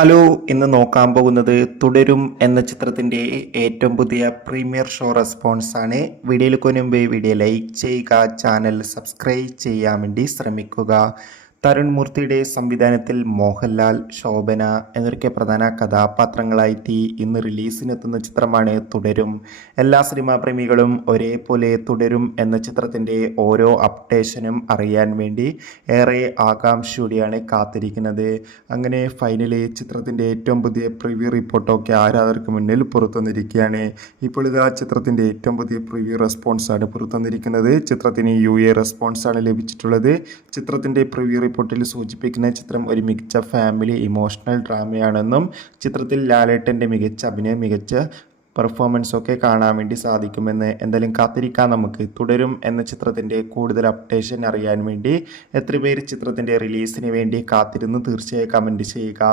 Hello, ഇന്ന് നോക്കാൻ പോകുന്നത് തുടരും എന്ന ചിത്രത്തിൻ്റെ ഏറ്റവും പുതിയ പ്രീമിയർ ഷോ റെസ്പോൺസ് ആണ്. വീഡിയോയിൽ മുൻപ് വീഡിയോ ലൈക്ക് ചെയ്യുക, ചാനൽ സബ്സ്ക്രൈബ് ചെയ്യാൻ വേണ്ടി ശ്രമിക്കുക. തരുൺ മൂർത്തിയുടെ സംവിധാനത്തിൽ മോഹൻലാൽ, ശോഭന എന്നിവരൊക്കെ പ്രധാന കഥാപാത്രങ്ങളായിട്ട് ഇന്ന് റിലീസിനെത്തുന്ന ചിത്രമാണ് തുടരും. എല്ലാ സിനിമാ പ്രേമികളും ഒരേപോലെ തുടരും എന്ന ചിത്രത്തിൻ്റെ ഓരോ അപ്ഡേഷനും അറിയാൻ വേണ്ടി ഏറെ ആകാംക്ഷയോടെയാണ് കാത്തിരിക്കുന്നത്. അങ്ങനെ ഫൈനലി ചിത്രത്തിൻ്റെ ഏറ്റവും പുതിയ പ്രിവ്യൂ റിപ്പോർട്ടൊക്കെ ആരാധകർക്ക് മുന്നിൽ പുറത്തുവന്നിരിക്കുകയാണ്. ഇപ്പോൾ ഇതാ ചിത്രത്തിൻ്റെ ഏറ്റവും പുതിയ പ്രിവ്യൂ റെസ്പോൺസാണ് പുറത്തുവന്നിരിക്കുന്നത്. ചിത്രത്തിന് UA റെസ്പോൺസാണ് ലഭിച്ചിട്ടുള്ളത്. ചിത്രത്തിൻ്റെ പ്രിവ്യൂ റിപ്പോർട്ടിൽ സൂചിപ്പിക്കുന്ന ചിത്രം ഒരു മികച്ച ഫാമിലി ഇമോഷണൽ ഡ്രാമയാണെന്നും ചിത്രത്തിൽ ലാലേട്ടൻ്റെ മികച്ച അഭിനയം, മികച്ച പെർഫോമൻസ് ഒക്കെ കാണാൻ വേണ്ടി സാധിക്കുമെന്ന് എന്തായാലും കാത്തിരിക്കാം. നമുക്ക് തുടരും എന്ന ചിത്രത്തിൻ്റെ കൂടുതൽ അപ്ഡേഷൻ അറിയാൻ വേണ്ടി എത്ര പേര് ചിത്രത്തിൻ്റെ റിലീസിന് വേണ്ടി കാത്തിരുന്ന് തീർച്ചയായും കമൻറ്റ് ചെയ്യുക.